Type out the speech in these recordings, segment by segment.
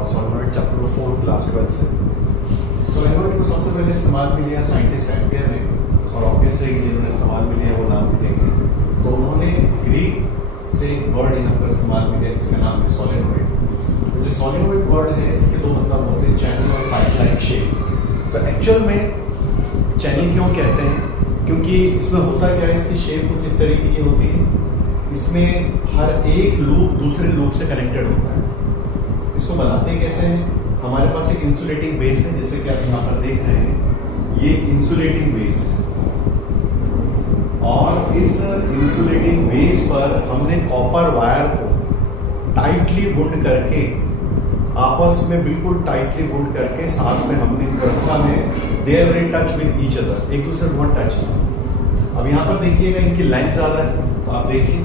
पास solenoid chapter 4 class 12 से। Solenoid को सबसे पहले इस्तेमाल में लिया साइंटिस्ट एम्पियर ने, और ऑब्वियसली जिन्होंने इस्तेमाल में लिया वो नाम भी देंगे। तो उन्होंने ग्रीक से एक वर्ड यहाँ पर इस्तेमाल में लिया जिसका नाम है सॉलिनॉइड। तो जो सॉलिनॉइड वर्ड है इसके दो मतलब होते हैं, चैनल और पाइप लाइक शेप। तो एक्चुअल में चैनल क्यों कहते हैं, क्योंकि इसमें होता क्या है, इसकी शेप कुछ इस तरीके की होती है। इसमें हर एक लूप दूसरे लूप से कनेक्टेड होता है। इसको बनाते कैसे हैं, हमारे पास एक इंसुलेटिंग बेस है, जैसे कि आप यहाँ पर देख रहे हैं, ये इंसुलेटिंग बेस है। और इस इंसुलेटिंग बेस पर हमने कॉपर वायर को टाइटली वुंड करके, आपस में बिल्कुल टाइटली वुंड करके, साथ में हमने रखा में they are in touch with each other, एक दूसरे को बहुत टच है। अब यहाँ पर देखिएगा इनकी लेंथ ज्यादा है, तो आप देखिए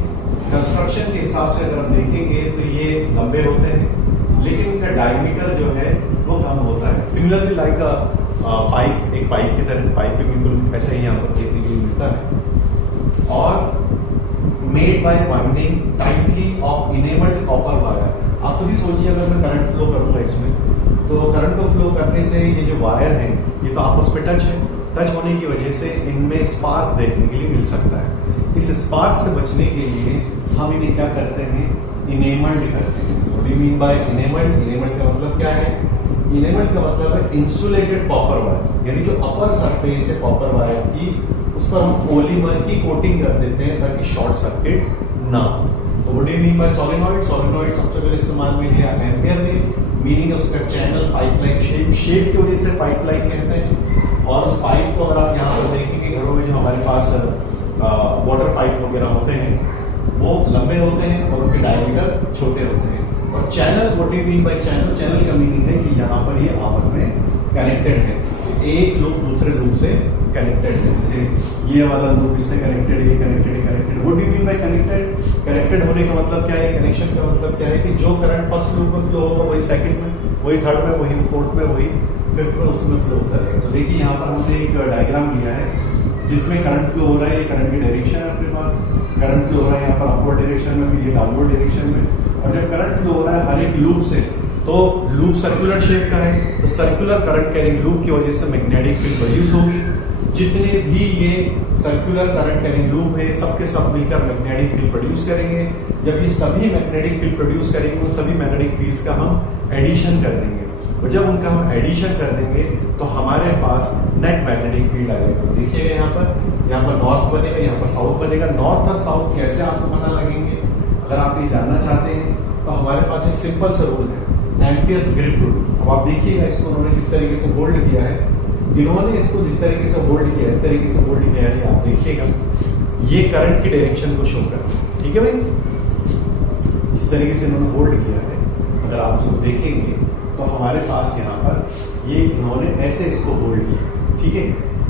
कंस्ट्रक्शन के हिसाब से अगर हम देखेंगे तो ये लंबे होते हैं, लेकिन इनका डायमीटर जो है वो कम होता है। सिमिलरली लाइक पाइप, एक पाइप की तरह, पाइप भी बिल्कुल ऐसा ही यहाँ पर देखने के लिए मिलता है। और made by winding tightly of enabled copper wire. आप खुद ही सोचिए, अगर मैं करंट फ्लो करूंगा इसमें, तो करंट को फ्लो करने से ये जो वायर है ये तो आपस में टच है, टच होने की वजह से इनमें स्पार्क देखने के लिए मिल सकता है। इस स्पार्क से बचने के लिए हम इन्हें क्या करते हैं, इनेबल्ड करते हैं। What do you mean by enabled? Enabled का मतलब क्या है? इनेबल्ड का मतलब है इंसुलेटेड कॉपर वायर, यानी जो अपर सरफेस है कॉपर वायर की, उस पर हम पॉलीमर की कोटिंग कर देते हैं ताकि शॉर्ट सर्किट ना हो। तो what do you mean by solenoid? Solenoid सबसे पहले इस्तेमाल में लिया एम्पियर ने, मीनिंग है उसका channel pipe like shape, shape की वजह से पाइप लाइक कहते हैं। और उस पाइप को अगर आप यहाँ पर देखेंगे, घरों में जो हमारे पास वाटर पाइप वगैरह होते हैं वो लंबे होते हैं और उनके डायमीटर छोटे होते हैं। और channel, what do you mean by channel? Channel का मीनिंग है कि यहाँ पर ये आपस में कनेक्टेड है, एक लूप दूसरे लूप से कनेक्टेड है। जैसे ये वाला लूप इससे कनेक्टेड, ये कनेक्टेड, ये connected. What do you mean by connected? Connected होने का मतलब क्या है, कनेक्शन का मतलब क्या है कि जो करंट फर्स्ट लूप में फ्लो होगा वही सेकंड में, वही थर्ड में, वही फोर्थ में, वही फिफ्थ में, उसमें फ्लो करेगा। तो देखिए यहाँ पर हमने एक डायग्राम लिया है जिसमें करंट फ्लो हो रहा है, ये करंट की डायरेक्शन है अपने पास, करंट फ्लो हो रहा है यहाँ पर अपवर्ड डायरेक्शन में, फिर ये डाउनवर्ड डायरेक्शन में। और जब करंट फ्लो हो रहा है हर एक लूप से, तो लूप सर्कुलर शेप का है, तो सर्कुलर करंट कैरिंग लूप की वजह से मैग्नेटिक फील्ड प्रोड्यूस होगी। जितने भी ये सर्कुलर करंट कैरिंग लूप है सबके सब मिलकर मैग्नेटिक फील्ड प्रोड्यूस करेंगे। जब ये सभी मैग्नेटिक फील्ड प्रोड्यूस करेंगे, उन सभी मैग्नेटिक फील्ड्स का हम एडिशन कर देंगे, और जब उनका हम एडिशन कर देंगे तो हमारे पास नेट मैग्नेटिक फील्ड आ जाएगा। देखिएगा यहाँ पर नॉर्थ बनेगा, यहाँ पर साउथ बनेगा। नॉर्थ और साउथ कैसे आपको पता लगेंगे, अगर आप ये जानना चाहते हैं तो हमारे पास एक सिंपल सा रूल है, एम्पियर्स ग्रिप रूल। अब आप देखिएगा इसको उन्होंने किस तरीके से होल्ड किया है, इन्होंने इसको जिस तरीके से होल्ड किया, इस तरीके से होल्ड किया है, आप देखिएगा ये करंट की डायरेक्शन को शो कर, ठीक है भाई, इस तरीके से इन्होंने होल्ड किया है। अगर आप उसको देखेंगे तो हमारे पास यहाँ पर ये इन्होंने ऐसे इसको होल्ड किया, ठीक है।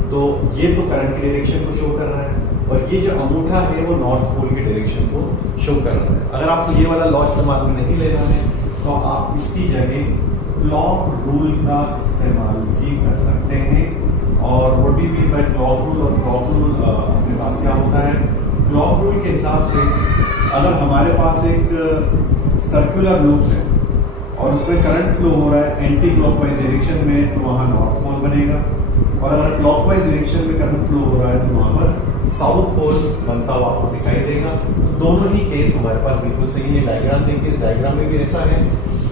तो ये तो करंट की डायरेक्शन को शो कर रहा है, और ये जो अंगूठा है वो नॉर्थ पोल की डायरेक्शन को शो कर रहा है। अगर आपको ये वाला लॉ इस्तेमाल में नहीं लेना है तो आप इसकी जगह क्लॉक रूल का इस्तेमाल भी कर सकते हैं। और what do you mean by clock rule? और क्लॉक रूल अपने पास क्या होता है, क्लॉक रूल के हिसाब से अगर हमारे पास एक सर्कुलर लूप है और उसमें करंट फ्लो हो रहा है एंटी क्लॉकवाइज डायरेक्शन में, तो वहां नॉर्थ पोल बनेगा। और अगर क्लॉकवाइज डायरेक्शन में करंट फ्लो हो रहा है तो वहां पर साउथ पोल बनता हुआ आपको दिखाई देगा। तो दोनों ही केस हमारे पास बिल्कुल सही है। डायग्राम देखिए, इस डायग्राम में भी ऐसा है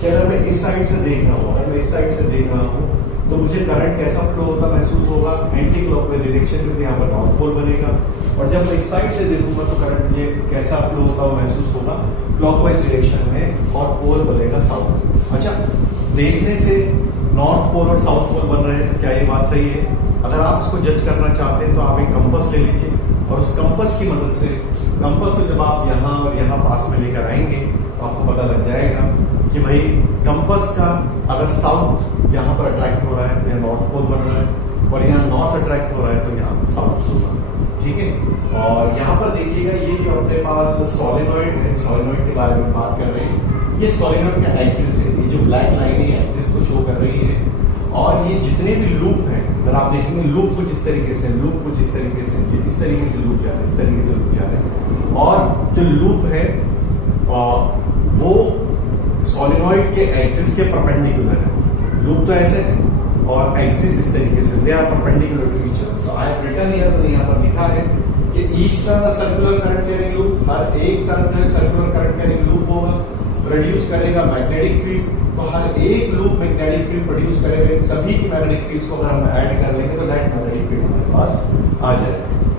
कि अगर मैं इस साइड से देख रहा हूँ, अगर मैं इस साइड से देख रहा हूँ तो मुझे करंट कैसा फ्लो होता महसूस होगा, एंटी क्लॉकवाइज डायरेक्शन में, यहाँ पर नॉर्थ पोल बनेगा। और जब मैं इस साइड से देखूंगा तो करंट ये कैसा फ्लो होता हुआ महसूस होगा, क्लॉकवाइज डायरेक्शन में, और पोल बनेगा साउथ। अच्छा, देखने से नॉर्थ पोल और साउथ पोल बन रहे हैं, तो क्या ये बात सही है? अगर आप इसको जज करना चाहते हैं तो आप एक कंपस ले लीजिए, और उस कंपस की मदद से, कंपस को जब आप यहाँ और यहाँ पास में लेकर आएंगे तो आपको पता लग जाएगा कि भाई कंपस का अगर साउथ यहाँ पर अट्रैक्ट हो रहा है तो यहाँ नॉर्थ पोल बन रहा है, और यहाँ नॉर्थ अट्रैक्ट हो रहा है तो यहाँ साउथ पोल बन रहा है, ठीक है। और यहाँ पर देखिएगा ये जो अपने पास सॉलिनॉइड है, सॉलिनॉइड के बारे में बात कर रहे हैं, ये सॉलिनॉइड का एक्सिस है, ये जो ब्लैक लाइन है एक्सिस को शो कर रही है। और ये जितने भी लूप हैं, अगर आप देखेंगे लूप कुछ इस तरीके से, लूप कुछ इस तरीके से, ये इस तरीके से लूप जा रहे हैं, इस तरीके से लूप जा रहे हैं, और जो लूप है वो सोलिनॉइड के एक्सिस के परपेंडिकुलर है। लूप तो ऐसे है और एक्सिस इस तरीके से, they are perpendicular to each other. So I have written here, तो यहाँ पर लिखा है कि each turn circular current carrying loop, हर एक टर्न जो है सर्कुलर करंट कैरिंग लूप होगा, प्रोड्यूस करेगा मैग्नेटिक फील्ड। तो हर एक लूप मैग्नेटिक फील्ड प्रोड्यूस करेगा, सभी की मैग्नेटिक फील्ड्स को अगर हम ऐड कर लेंगे तो दैट मैग्नेटिक फील्ड हमारे पास आ जाएगा।